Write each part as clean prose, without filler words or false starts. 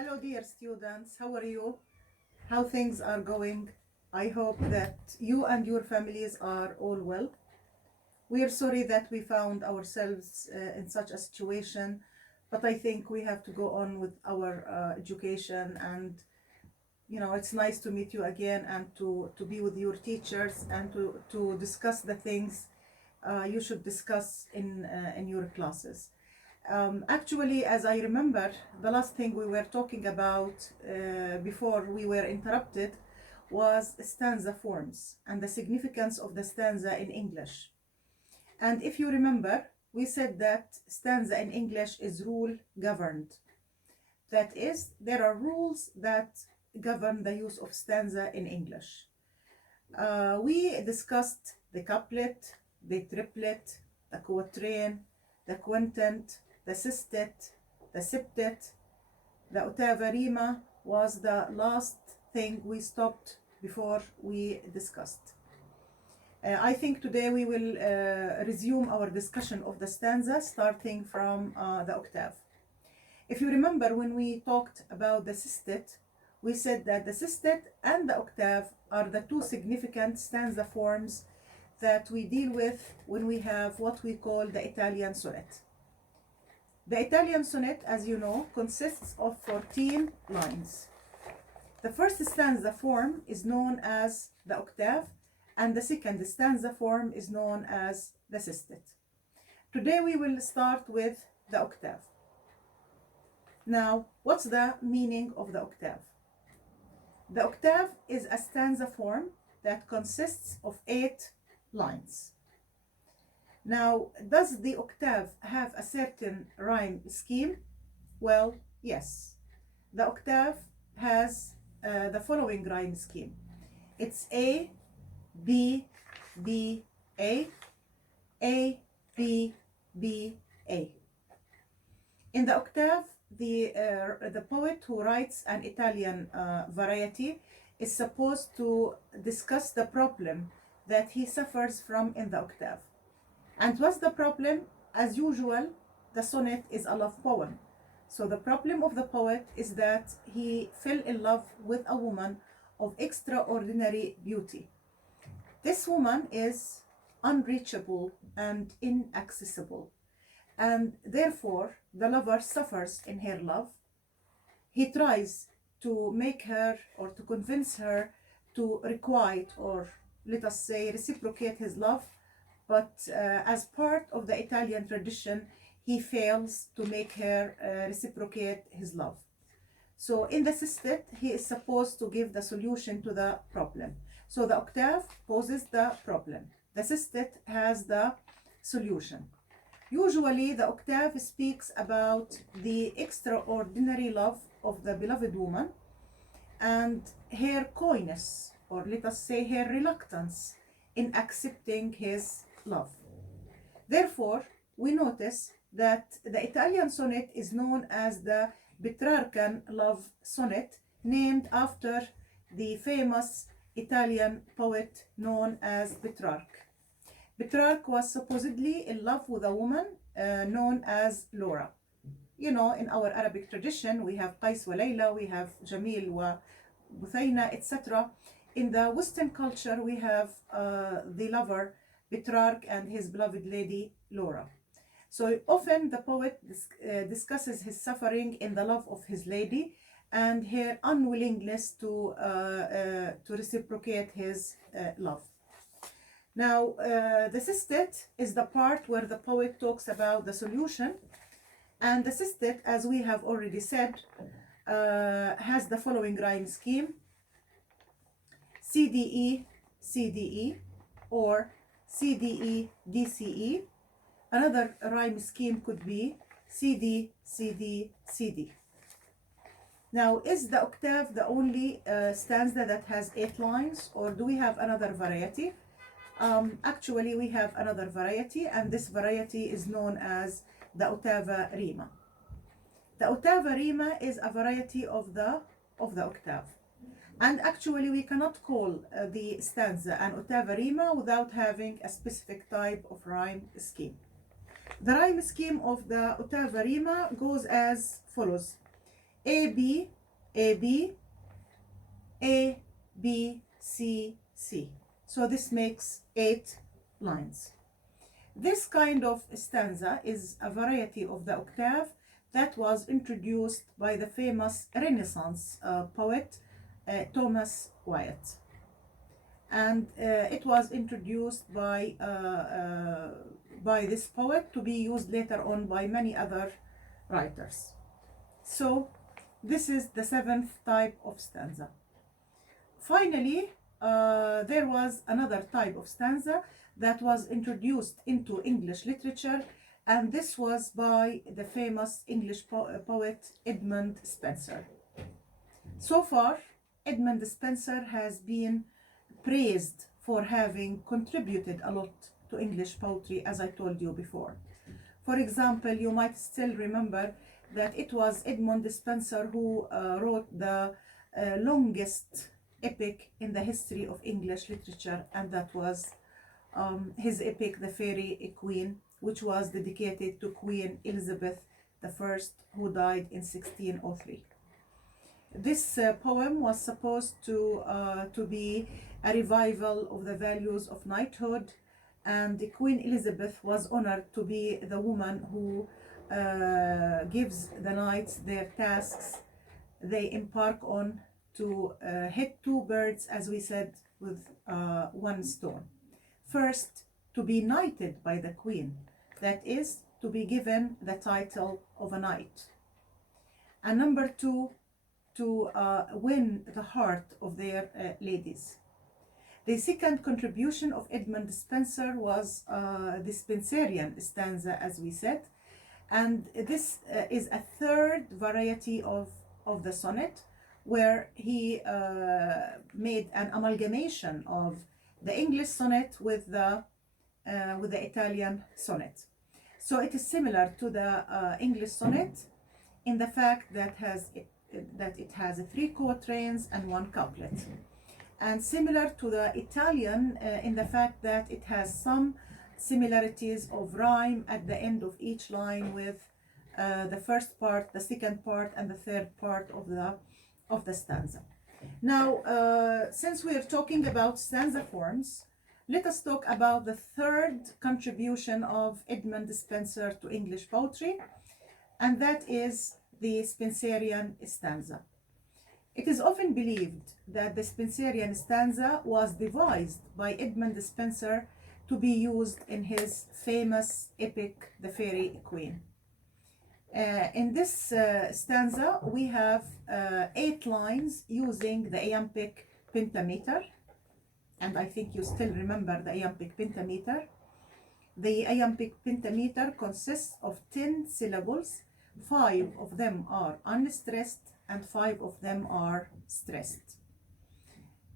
Hello, dear students. How are you? How things are going? I hope that you and your families are all well. We are sorry that we found ourselves in such a situation, but I think we have to go on with our education. And it's nice to meet you again and to be with your teachers and to discuss the things you should discuss in your classes. Actually, as I remember, the last thing we were talking about before we were interrupted was stanza forms and the significance of the stanza in English. And if you remember, we said that stanza in English is rule governed. That is, there are rules that govern the use of stanza in English. We discussed the couplet, the triplet, the quatrain, the quintet, the sestet, the septet. The ottava rima was the last thing we stopped before we discussed. I think today we will resume our discussion of the stanza starting from the octave. If you remember, when we talked about the sestet, we said that the sestet and the octave are the two significant stanza forms that we deal with when we have what we call the Italian sonnet. The Italian sonnet, as you know, consists of 14 lines. The first stanza form is known as the octave, and the second stanza form is known as the sestet. Today we will start with the octave. Now, what's the meaning of the octave? The octave is a stanza form that consists of 8 lines. Now, does the octave have a certain rhyme scheme? Well, yes. The octave has the following rhyme scheme. It's A, B, B, A, B, B, A. In the octave, the poet who writes an Italian variety is supposed to discuss the problem that he suffers from in the octave. And what's the problem? As usual, the sonnet is a love poem. So the problem of the poet is that he fell in love with a woman of extraordinary beauty. This woman is unreachable and inaccessible, and therefore the lover suffers in her love. He tries to make her or to convince her to requite, or let us say reciprocate his love, but as part of the Italian tradition, he fails to make her reciprocate his love. So in the sestet, he is supposed to give the solution to the problem. So the octave poses the problem. The sestet has the solution. Usually the octave speaks about the extraordinary love of the beloved woman and her coyness, or let us say her reluctance in accepting his love. Therefore, we notice that the Italian sonnet is known as the Petrarchan love sonnet, named after the famous Italian poet known as Petrarch. Petrarch was supposedly in love with a woman known as Laura. You know, in our Arabic tradition, we have Qais wa Layla, we have Jamil wa Buthayna, etc. In the Western culture, we have the lover Petrarch and his beloved lady Laura. So often the poet discusses his suffering in the love of his lady and her unwillingness to reciprocate his love. Now, the sestet is the part where the poet talks about the solution, and the sestet, as we have already said, has the following rhyme scheme: CDE, CDE, or CDE, DCE. Another rhyme scheme could be CD, CD, CD. Now, is the octave the only stanza that has 8 lines, or do we have another variety? Actually, we have another variety, and this variety is known as the ottava rima. The ottava rima is a variety of the octave. And actually, we cannot call the stanza an ottava rima without having a specific type of rhyme scheme. The rhyme scheme of the ottava rima goes as follows: A, B, A, B, A, B, C, C. So this makes 8 lines. This kind of stanza is a variety of the octave that was introduced by the famous Renaissance poet Thomas Wyatt. And it was introduced by this poet to be used later on by many other writers. So this is the 7th type of stanza. Finally, there was another type of stanza that was introduced into English literature, and this was by the famous English poet Edmund Spenser. So far, Edmund Spenser has been praised for having contributed a lot to English poetry, as I told you before. For example, you might still remember that it was Edmund Spenser who wrote the longest epic in the history of English literature, and that was his epic, The Fairy Queen, which was dedicated to Queen Elizabeth I, who died in 1603. This poem was supposed to be a revival of the values of knighthood, and Queen Elizabeth was honored to be the woman who gives the knights their tasks they embark on to hit 2 birds, as we said, with 1 stone. First, to be knighted by the queen, that is, to be given the title of a knight. And number 2, to win the heart of their ladies. The second contribution of Edmund Spenser was the Spencerian Stanza, as we said, and this is a 3rd variety of the sonnet, where he made an amalgamation of the English sonnet with the Italian sonnet. So it is similar to the English sonnet in the fact that it has 3 quatrains and 1 couplet, and similar to the Italian in the fact that it has some similarities of rhyme at the end of each line with the first part, the second part, and the third part of the stanza. Now, since we are talking about stanza forms, let us talk about the 3rd contribution of Edmund Spenser to English poetry, and that is the Spenserian Stanza. It is often believed that the Spenserian Stanza was devised by Edmund Spenser to be used in his famous epic, The Fairy Queen. In this stanza, we have 8 lines using the iambic pentameter, and I think you still remember the iambic pentameter. The iambic pentameter consists of 10 syllables. 5 of them are unstressed and 5 of them are stressed.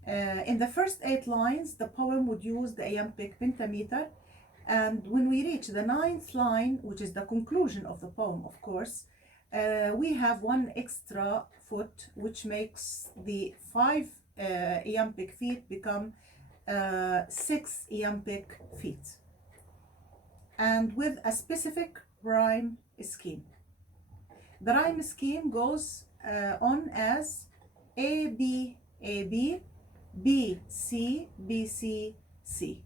In the first 8 lines, the poem would use the iambic pentameter, and when we reach the 9th line, which is the conclusion of the poem, of course, we have 1 extra foot, which makes the 5 iambic feet become 6 iambic feet, and with a specific rhyme scheme. The rhyme scheme goes on as A, B, A, B, B, C, B, C, C.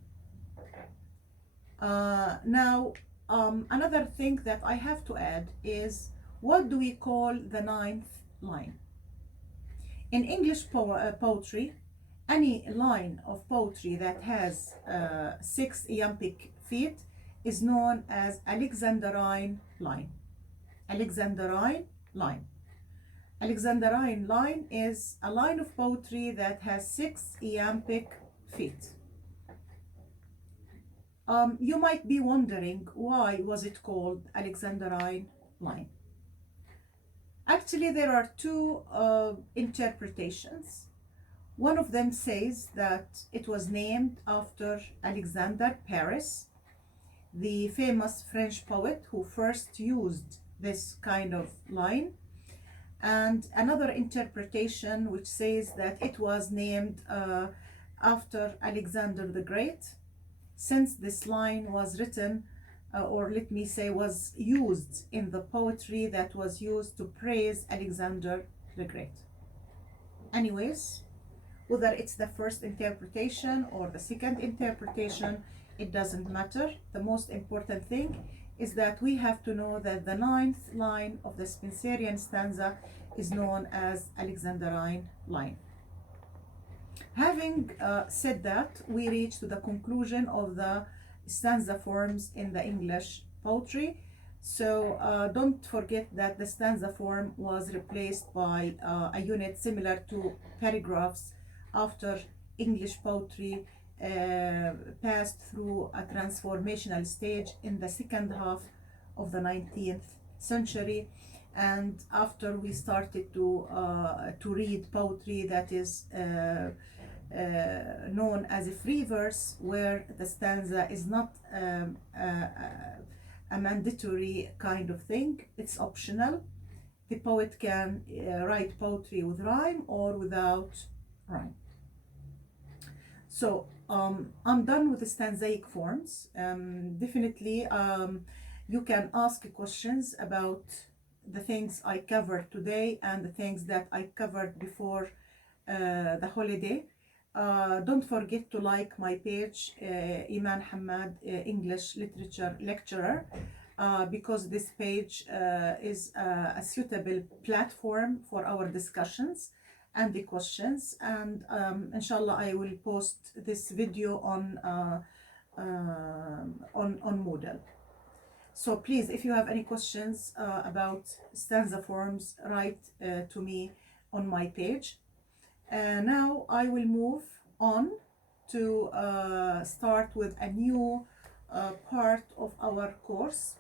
Now, another thing that I have to add is, what do we call the 9th line? In English poetry, any line of poetry that has 6 iambic feet is known as Alexandrine line. Alexandrine line. Alexandrine line is a line of poetry that has 6 iambic feet. You might be wondering, why was it called Alexandrine line? Actually, there are 2 interpretations. One of them says that it was named after Alexander Paris, the famous French poet who first used this kind of line, and another interpretation which says that it was named after Alexander the Great, since this line was written or let me say was used in the poetry that was used to praise Alexander the Great. Anyways, whether it's the first interpretation or the second interpretation, it doesn't matter. The most important thing is that we have to know that the ninth line of the Spenserian stanza is known as Alexandrine line. Having said that, we reach to the conclusion of the stanza forms in the English poetry. So don't forget that the stanza form was replaced by a unit similar to paragraphs after English poetry passed through a transformational stage in the second half of the 19th century, and after we started to read poetry that is known as a free verse, where the stanza is not a mandatory kind of thing, it's optional. The poet can write poetry with rhyme or without rhyme. So I'm done with the stanzaic forms. Definitely you can ask questions about the things I covered today and the things that I covered before the holiday. Don't forget to like my page, Iman Hamad, English Literature Lecturer, because this page is a suitable platform for our discussions and the questions. And inshallah, I will post this video on Moodle. So please, if you have any questions about stanza forms, write to me on my page. Now I will move on to start with a new part of our course.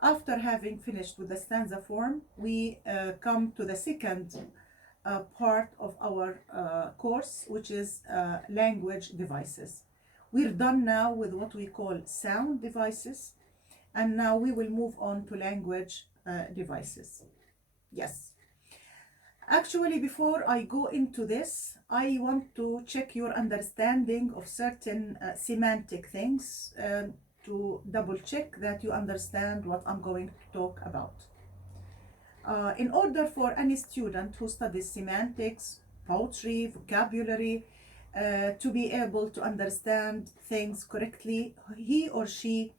After having finished with the stanza form, we come to the second part of our course, which is language devices. We're done now with what we call sound devices, and now we will move on to language devices. Yes. Actually, before I go into this, I want to check your understanding of certain semantic things to double check that you understand what I'm going to talk about. In order for any student who studies semantics, poetry, vocabulary, to be able to understand things correctly, he or she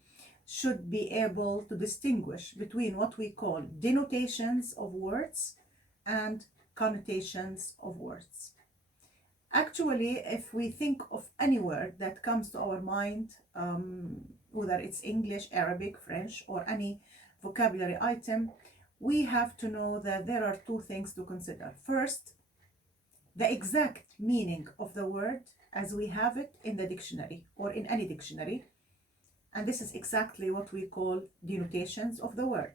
should be able to distinguish between what we call denotations of words and connotations of words. Actually, if we think of any word that comes to our mind, whether it's English, Arabic, French, or any vocabulary item, we have to know that there are two things to consider. First, the exact meaning of the word as we have it in the dictionary or in any dictionary. And this is exactly what we call denotations of the word.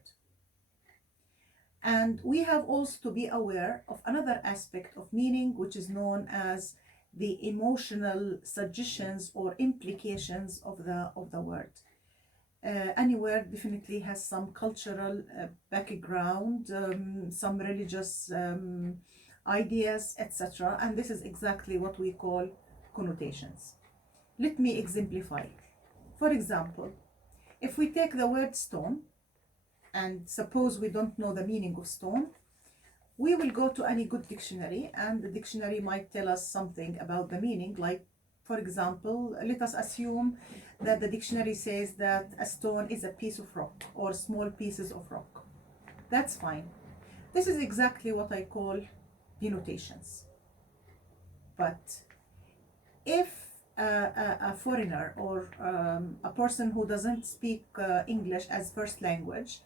And we have also to be aware of another aspect of meaning, which is known as the emotional suggestions or implications of the word. Any word definitely has some cultural background, some religious ideas, etc. And this is exactly what we call connotations. Let me exemplify. For example, if we take the word stone, and suppose we don't know the meaning of stone, we will go to any good dictionary, and the dictionary might tell us something about the meaning. Like, for example, let us assume that the dictionary says that a stone is a piece of rock or small pieces of rock. That's fine. This is exactly what I call denotations. But if a foreigner or a person who doesn't speak English as first language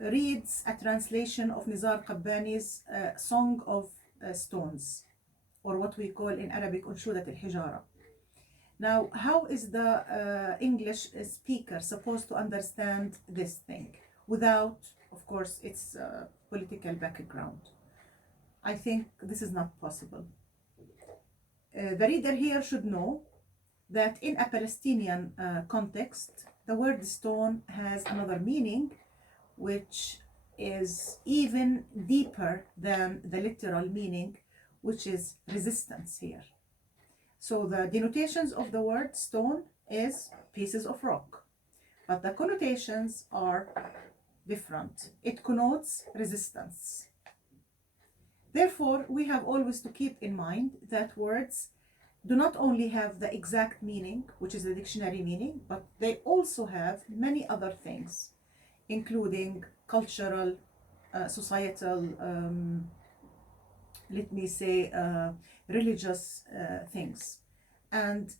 reads a translation of Nizar Qabbani's Song of Stones, or what we call in Arabic Unshudat al-Hijara. Now, how is the English speaker supposed to understand this thing without, of course, its political background? I think this is not possible. The reader here should know that in a Palestinian context, the word stone has another meaning, which is even deeper than the literal meaning, which is resistance here. So the denotations of the word stone is pieces of rock. but the connotations are different. It connotes resistance. Therefore, we have always to keep in mind that words do not only have the exact meaning, which is the dictionary meaning, but they also have many other things, including cultural, societal, let me say, religious things. And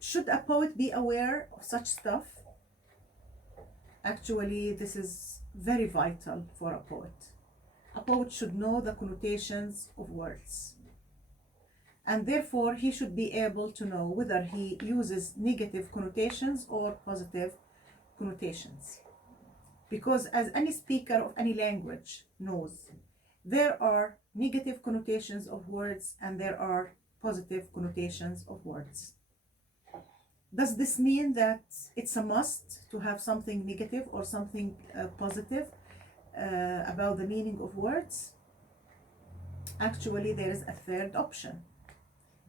should a poet be aware of such stuff? Actually, this is very vital for a poet. A poet should know the connotations of words. And therefore, he should be able to know whether he uses negative connotations or positive connotations. Because as any speaker of any language knows, there are negative connotations of words and there are positive connotations of words. Does this mean that it's a must to have something negative or something positive about the meaning of words? Actually, there is a third option.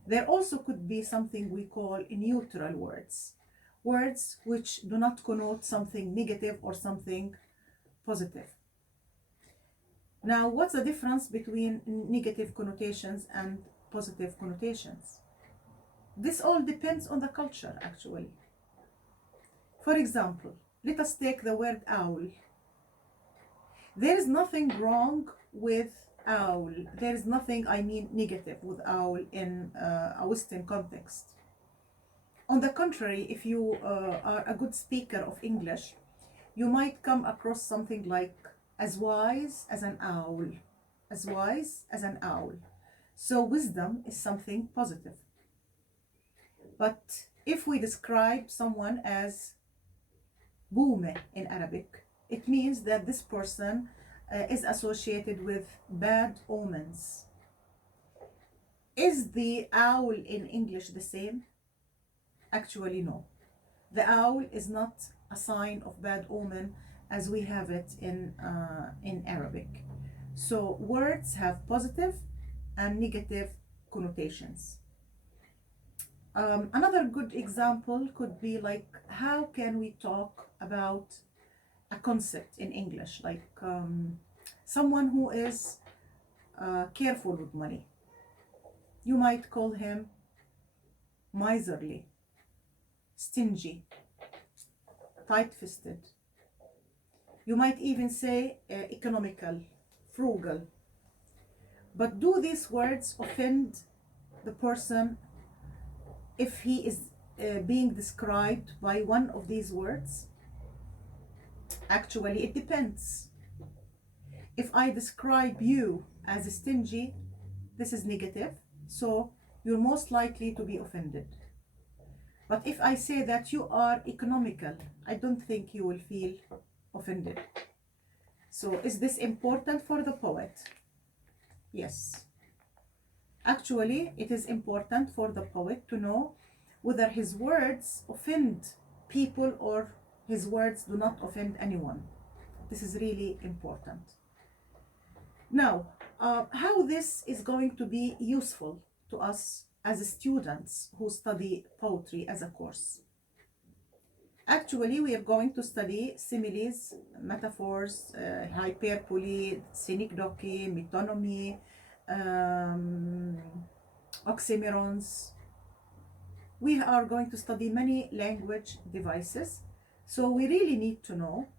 There also could be something we call neutral words, words which do not connote something negative or something positive. Now, what's the difference between negative connotations and positive connotations? This all depends on the culture, actually. For example, let us take the word owl. There is nothing wrong with owl. There is nothing, negative with owl in a Western context. On the contrary, if you are a good speaker of English, you might come across something like as wise as an owl. As wise as an owl. So wisdom is something positive. But if we describe someone as boome in Arabic, it means that this person is associated with bad omens. Is the owl in English the same? Actually, no. The owl is not a sign of bad omen as we have it in Arabic. So words have positive and negative connotations. Another good example could be like, how can we talk about a concept in English, like someone who is careful with money. You might call him miserly, stingy, tight-fisted. You might even say economical, frugal. But do these words offend the person if he is being described by one of these words? Actually, it depends. If I describe you as stingy, this is negative, so you're most likely to be offended. But if I say that you are economical, I don't think you will feel offended. So is this important for the poet? Yes. Actually, it is important for the poet to know whether his words offend people or his words do not offend anyone. This is really important. Now, how this is going to be useful to us as students who study poetry as a course. Actually, we are going to study similes, metaphors, hyperbole, synecdoche, metonymy, oxymorons. We are going to study many language devices, so we really need to know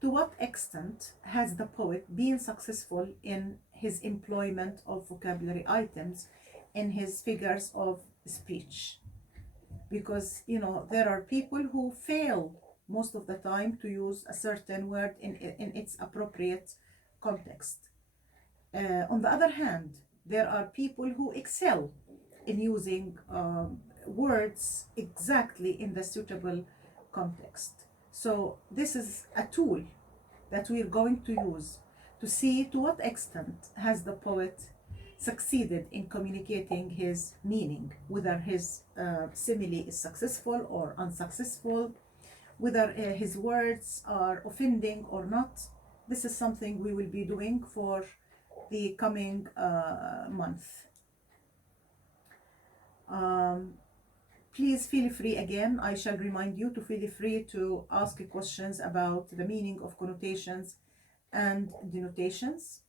to what extent has the poet been successful in his employment of vocabulary items in his figures of speech. Because, there are people who fail most of the time to use a certain word in its appropriate context. On the other hand, there are people who excel in using words exactly in the suitable context. So this is a tool that we're going to use to see to what extent has the poet succeeded in communicating his meaning, whether his simile is successful or unsuccessful, whether his words are offending or not. This is something we will be doing for the coming month. Please feel free, again, I shall remind you to feel free to ask questions about the meaning of connotations and denotations.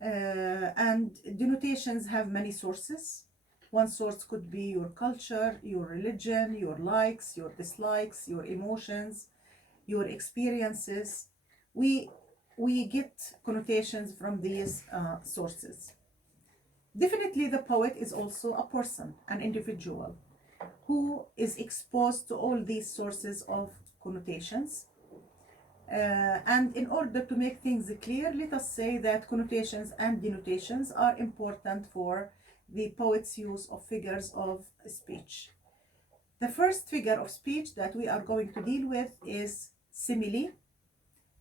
And denotations have many sources. One source could be your culture, your religion, your likes, your dislikes, your emotions, your experiences. We get connotations from these sources. Definitely, the poet is also a person, an individual, who is exposed to all these sources of connotations. And in order to make things clear, let us say that connotations and denotations are important for the poet's use of figures of speech. The first figure of speech that we are going to deal with is simile.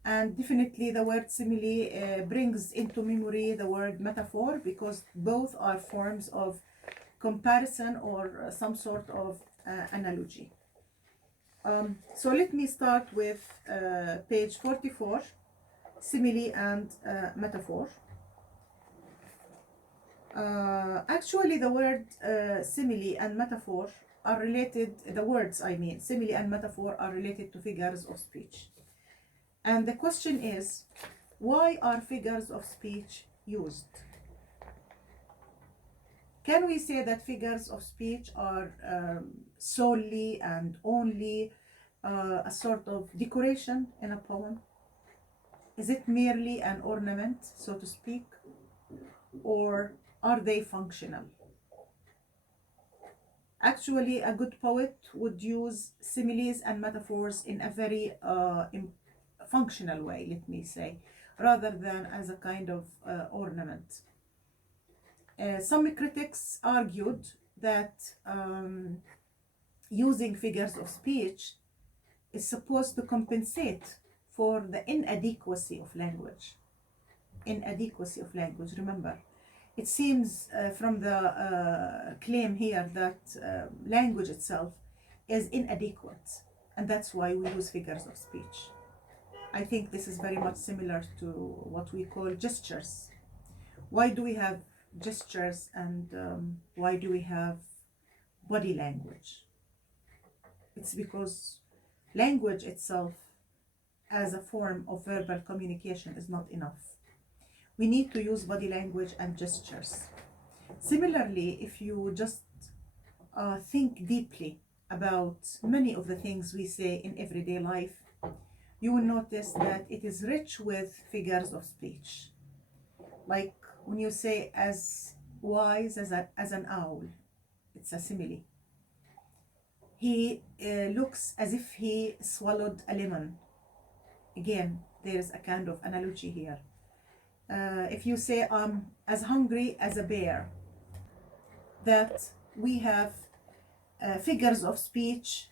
And definitely the word simile brings into memory the word metaphor, because both are forms of comparison or some sort of analogy. So let me start with page 44, simile and metaphor. Actually, the word simile and metaphor are related, the words I mean, simile and metaphor are related to figures of speech. And the question is, why are figures of speech used? Can we say that figures of speech are solely and only a sort of decoration in a poem? Is it merely an ornament, so to speak? Or are they functional? Actually, a good poet would use similes and metaphors in a very functional way, let me say, rather than as a kind of ornament. Some critics argued that using figures of speech is supposed to compensate for the inadequacy of language. Inadequacy of language, remember. It seems from the claim here that language itself is inadequate, and that's why we use figures of speech. I think this is very much similar to what we call gestures. Why do we have gestures, and why do we have body language? It's because language itself as a form of verbal communication is not enough. We need to use body language and gestures. Similarly, if you just think deeply about many of the things we say in everyday life, you will notice that it is rich with figures of speech. Like when you say as wise as an owl, it's a simile. He looks as if he swallowed a lemon. Again, there's a kind of analogy here. If you say I'm as hungry as a bear, that we have figures of speech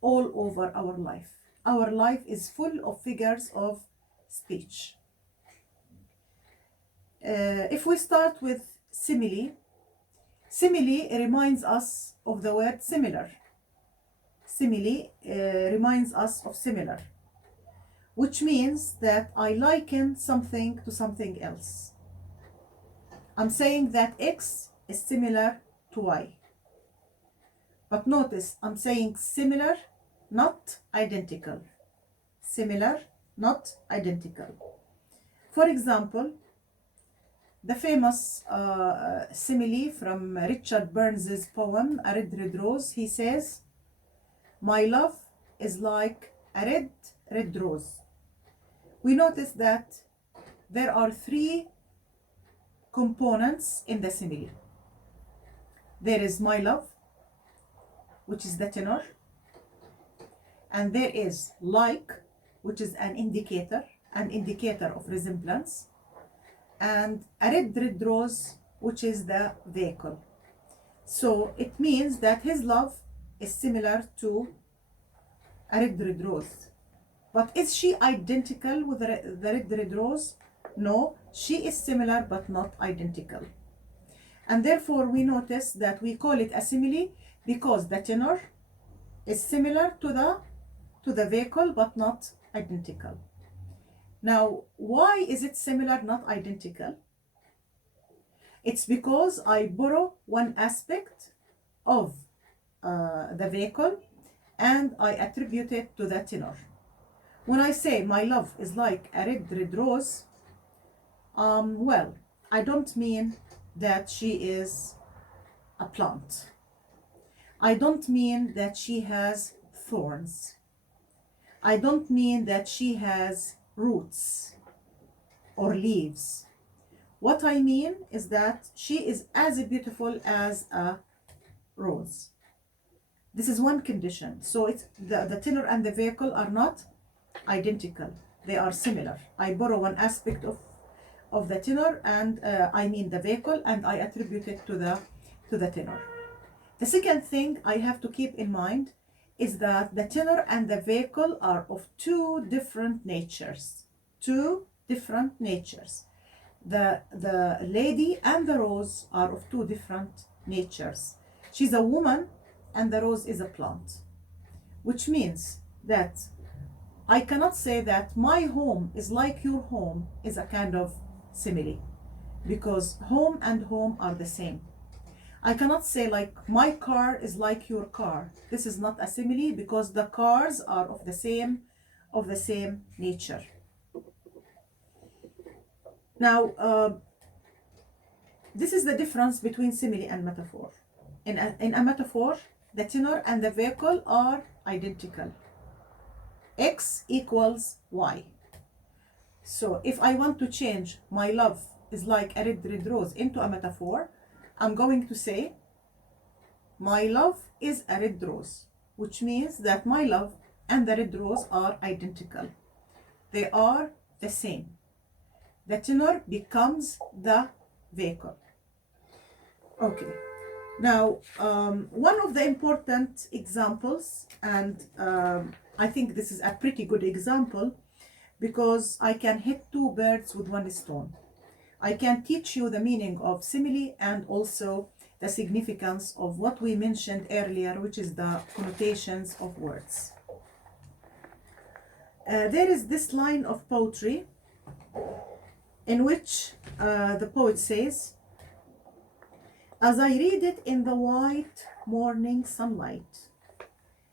all over our life. Our life is full of figures of speech. If we start with simile, simile reminds us of the word similar. Simile reminds us of similar, which means that I liken something to something else. I'm saying that X is similar to Y. But notice, I'm saying similar, not identical. Similar, not identical. For example, the famous simile from Richard Burns's poem, A Red, Red Rose, he says, my love is like a red, red rose. We notice that there are three components in the simile. There is my love, which is the tenor, and there is like, which is an indicator of resemblance, and a red, red rose, which is the vehicle. So it means that his love is similar to a red, red rose. But is she identical with the red, red rose? No, she is similar but not identical. And therefore we notice that we call it a simile because the tenor is similar to the vehicle but not identical. Now, why is it similar, not identical? It's because I borrow one aspect of the vehicle, and I attribute it to the tenor. When I say my love is like a red rose, well, I don't mean that she is a plant. I don't mean that she has thorns. I don't mean that she has roots or leaves. What I mean is that she is as beautiful as a rose. This is one condition. So it's the tenor and the vehicle are not identical. They are similar. I borrow one aspect of the tenor, and I mean the vehicle, and I attribute it to the tenor. The second thing I have to keep in mind is that the tenor and the vehicle are of two different natures. Two different natures. The lady and the rose are of two different natures. She's a woman and the rose is a plant, which means that I cannot say that my home is like your home is a kind of simile, because home and home are the same. I cannot say like my car is like your car. This is not a simile because the cars are of the same nature. Now, this is the difference between simile and metaphor. In a metaphor, the tenor and the vehicle are identical. X equals Y. So if I want to change my love is like a red rose into a metaphor, I'm going to say my love is a red rose, which means that my love and the red rose are identical. They are the same. The tenor becomes the vehicle. Okay. Now, one of the important examples, and I think this is a pretty good example because I can hit two birds with one stone. I can teach you the meaning of simile and also the significance of what we mentioned earlier, which is the connotations of words. There is this line of poetry in which the poet says, "As I read it in the white morning sunlight,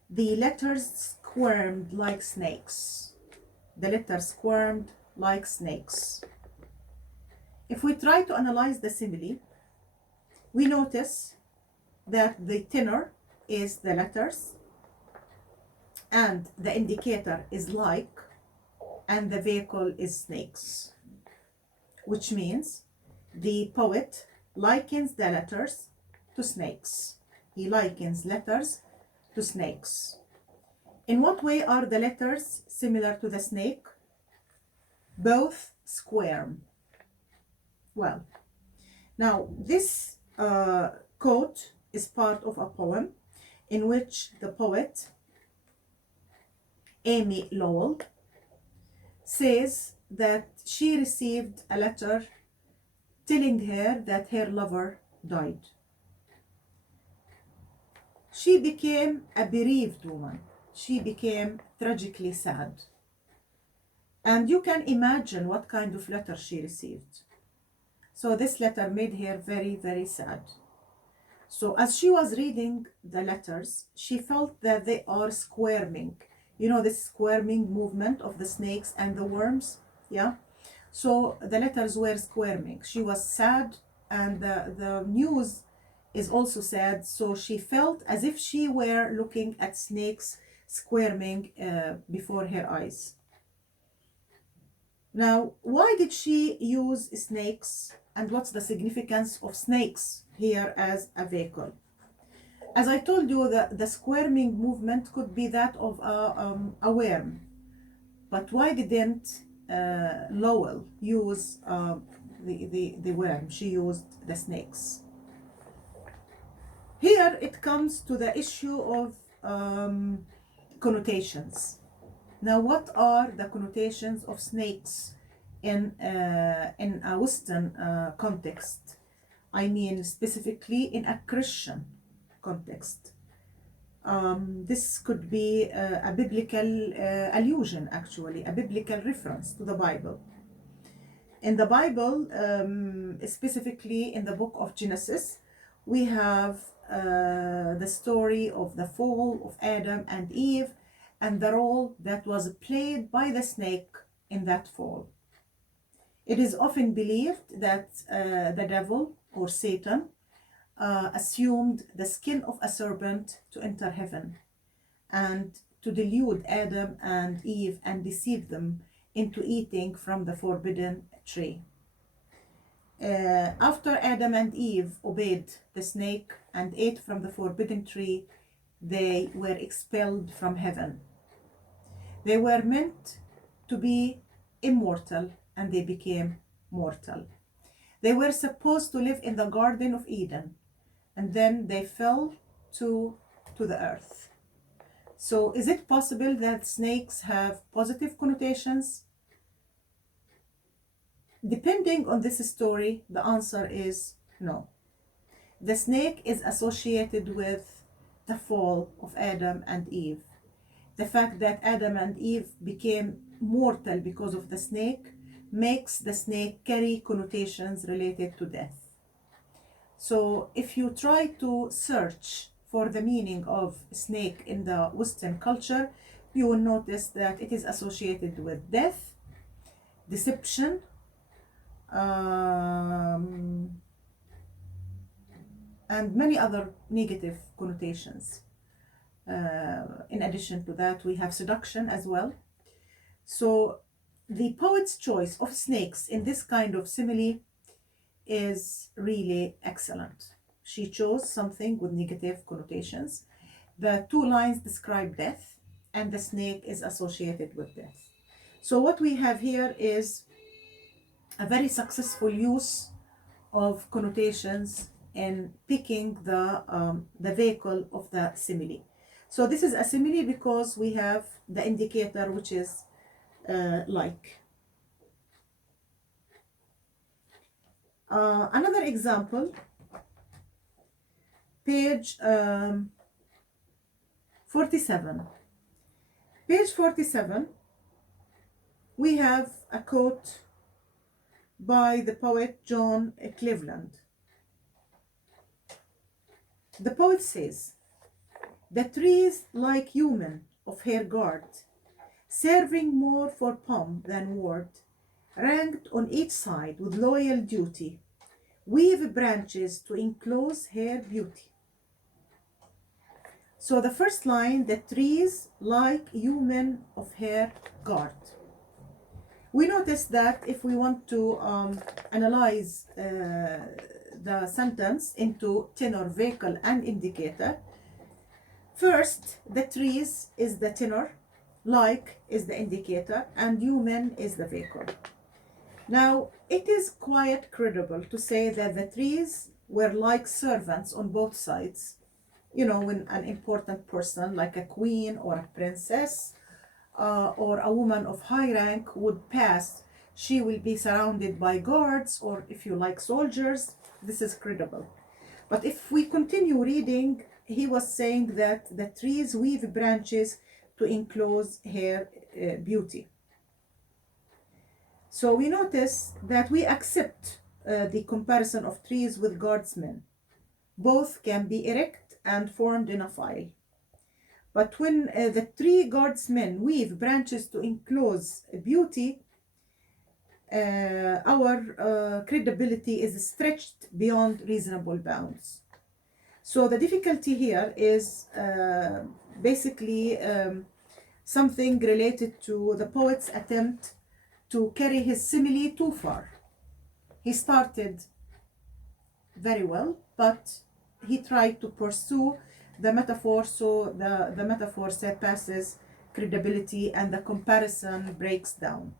the letters squirmed like snakes." The letters squirmed like snakes. If we try to analyze the simile, we notice that the tenor is the letters, and the indicator is like, and the vehicle is snakes, which means the poet likens the letters to snakes. He likens letters to snakes. In what way are the letters similar to the snake? Both squirm. Well, now this quote is part of a poem in which the poet Amy Lowell says that she received a letter telling her that her lover died. She became a bereaved woman. She became tragically sad. And you can imagine what kind of letter she received. So this letter made her very, very sad. So as she was reading the letters, she felt that they are squirming. You know, this squirming movement of the snakes and the worms? Yeah. So the letters were squirming. She was sad, and the news is also sad. So she felt as if she were looking at snakes squirming before her eyes. Now, why did she use snakes, and what's the significance of snakes here as a vehicle? As I told you, the squirming movement could be that of a worm. But why didn't Lowell use the worm? She used the snakes. Here it comes to the issue of connotations. Now, what are the connotations of snakes in a Western context? I mean, specifically in a Christian context. This could be a biblical allusion, actually, a biblical reference to the Bible. In the Bible, specifically in the book of Genesis, we have the story of the fall of Adam and Eve and the role that was played by the snake in that fall. It is often believed that the devil or Satan assumed the skin of a serpent to enter heaven and to delude Adam and Eve and deceive them into eating from the forbidden tree. After Adam and Eve obeyed the snake and ate from the forbidden tree, they were expelled from heaven. They were meant to be immortal and they became mortal. They were supposed to live in the Garden of Eden and then they fell to the earth. So is it possible that snakes have positive connotations? Depending on this story, the answer is no. The snake is associated with the fall of Adam and Eve. The fact that Adam and Eve became mortal because of the snake makes the snake carry connotations related to death. So if you try to search for the meaning of snake in the Western culture, you will notice that it is associated with death, deception, and many other negative connotations. In addition to that, we have seduction as well. So the poet's choice of snakes in this kind of simile is really excellent. She chose something with negative connotations. The two lines describe death and the snake is associated with death. So what we have here is a very successful use of connotations in picking the vehicle of the simile. So this is a simile because we have the indicator, which is like. Another example, page 47. Page 47, we have a quote by the poet John Cleveland. The poet says, "The trees like human of her guard, serving more for pomp than word, ranked on each side with loyal duty, weave branches to enclose her beauty." So the first line, the trees like human of her guard. We notice that if we want to analyze the sentence into tenor, vehicle, and indicator, first, the trees is the tenor, like is the indicator, and human is the vehicle. Now, it is quite credible to say that the trees were like servants on both sides. You know, when an important person like a queen or a princess or a woman of high rank would pass, she will be surrounded by guards, or if you like, soldiers. This is credible. But if we continue reading, he was saying that the trees weave branches to enclose her beauty. So we notice that we accept the comparison of trees with guardsmen. Both can be erect and formed in a file. But when the tree guardsmen weave branches to enclose beauty, our credibility is stretched beyond reasonable bounds. So the difficulty here is basically something related to the poet's attempt to carry his simile too far. He started very well, but he tried to pursue the metaphor, so the metaphor surpasses credibility and the comparison breaks down.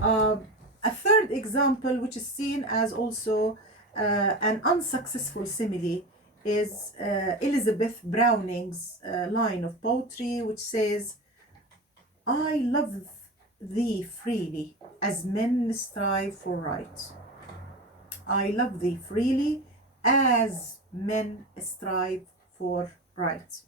A third example, which is seen as also an unsuccessful simile, is Elizabeth Browning's line of poetry, which says, "I love thee freely as men strive for right." I love thee freely as men strive for right.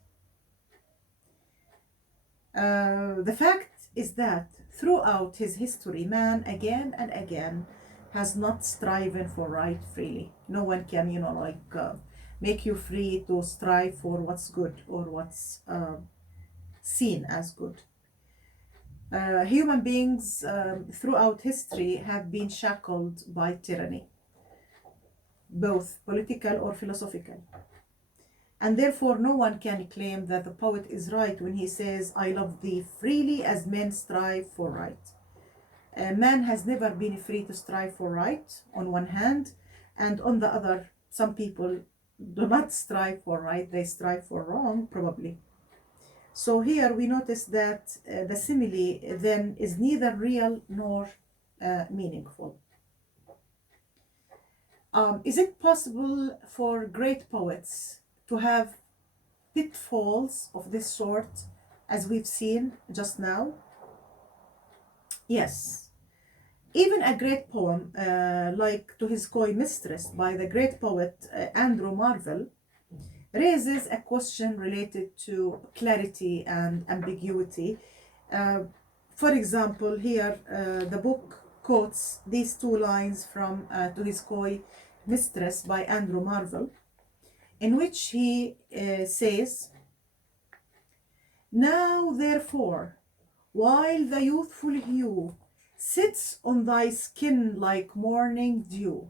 The fact is that throughout his history, man again and again has not striven for right freely. No one can, make you free to strive for what's good or what's seen as good. Human beings throughout history have been shackled by tyranny, both political or philosophical. And therefore, no one can claim that the poet is right when he says, I love thee freely as men strive for right. Man has never been free to strive for right, on one hand, and on the other, some people do not strive for right, they strive for wrong, probably. So here we notice that the simile then is neither real nor meaningful. Is it possible for great poets to have pitfalls of this sort, as we've seen just now? Yes. Even a great poem like To His Coy Mistress by the great poet Andrew Marvell raises a question related to clarity and ambiguity. For example, here the book quotes these two lines from To His Coy Mistress by Andrew Marvell, in which he says, Now therefore, while the youthful hue sits on thy skin like morning dew.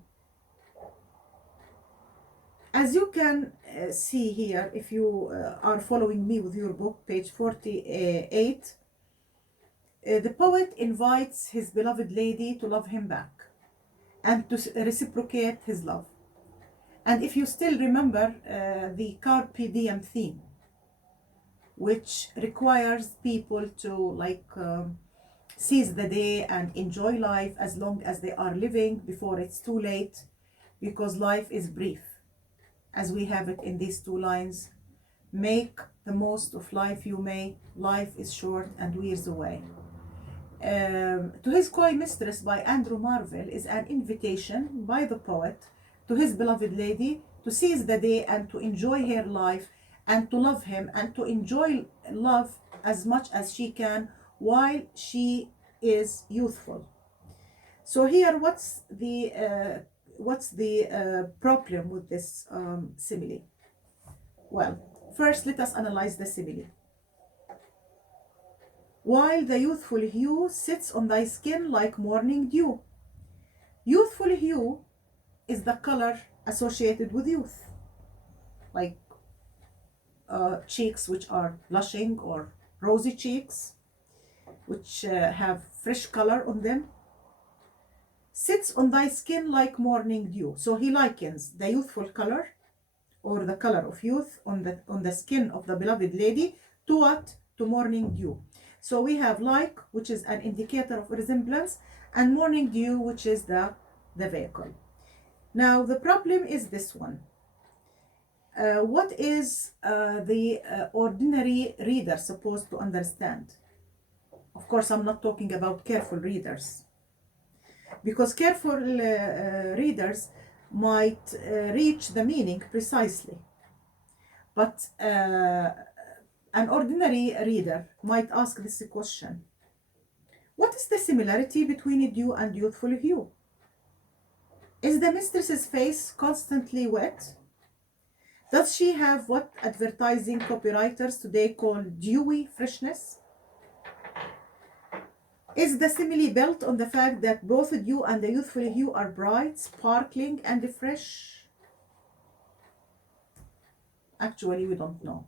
As you can see here, if you are following me with your book, page 48, the poet invites his beloved lady to love him back and to reciprocate his love. And if you still remember the Carpe Diem theme, which requires people to seize the day and enjoy life as long as they are living before it's too late, because life is brief, as we have it in these two lines. Make the most of life you may, life is short and wears away. To His Coy Mistress by Andrew Marvell is an invitation by the poet to his beloved lady to seize the day and to enjoy her life and to love him and to enjoy love as much as she can while she is youthful. So here, what's the problem with this simile? Well, first let us analyze the simile. While the youthful hue sits on thy skin like morning dew. Youthful hue is the color associated with youth, like cheeks which are blushing or rosy cheeks, which have fresh color on them. Sits on thy skin like morning dew. So he likens the youthful color, or the color of youth on the skin of the beloved lady, to what? To morning dew. So we have like, which is an indicator of resemblance, and morning dew, which is the vehicle. Now the problem is this one. What is the ordinary reader supposed to understand? Of course, I'm not talking about careful readers, because careful readers might reach the meaning precisely. But an ordinary reader might ask this question. What is the similarity between dew and youthful hue? Is the mistress's face constantly wet? Does she have what advertising copywriters today call dewy freshness? Is the simile built on the fact that both dew and the youthful hue are bright, sparkling, and fresh? Actually, we don't know.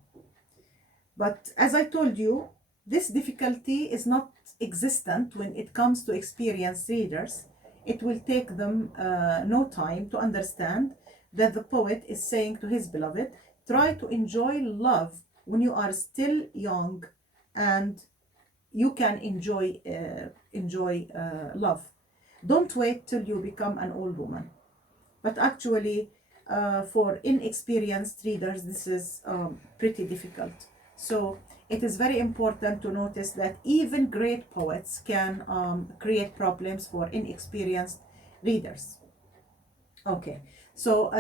But as I told you, this difficulty is not existent when it comes to experienced readers. It will take them no time to understand that the poet is saying to his beloved, try to enjoy love when you are still young and you can enjoy love. Don't wait till you become an old woman. But actually, for inexperienced readers, this is pretty difficult. So it is very important to notice that even great poets can create problems for inexperienced readers. Okay, so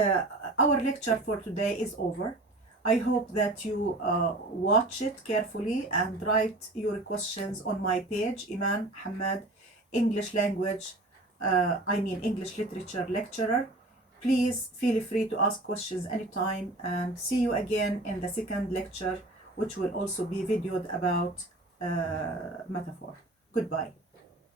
our lecture for today is over. I hope that you watch it carefully and write your questions on my page, Iman Hamad, English language, English literature lecturer. Please feel free to ask questions anytime, and see you again in the second lecture, which will also be videoed about metaphor. Goodbye.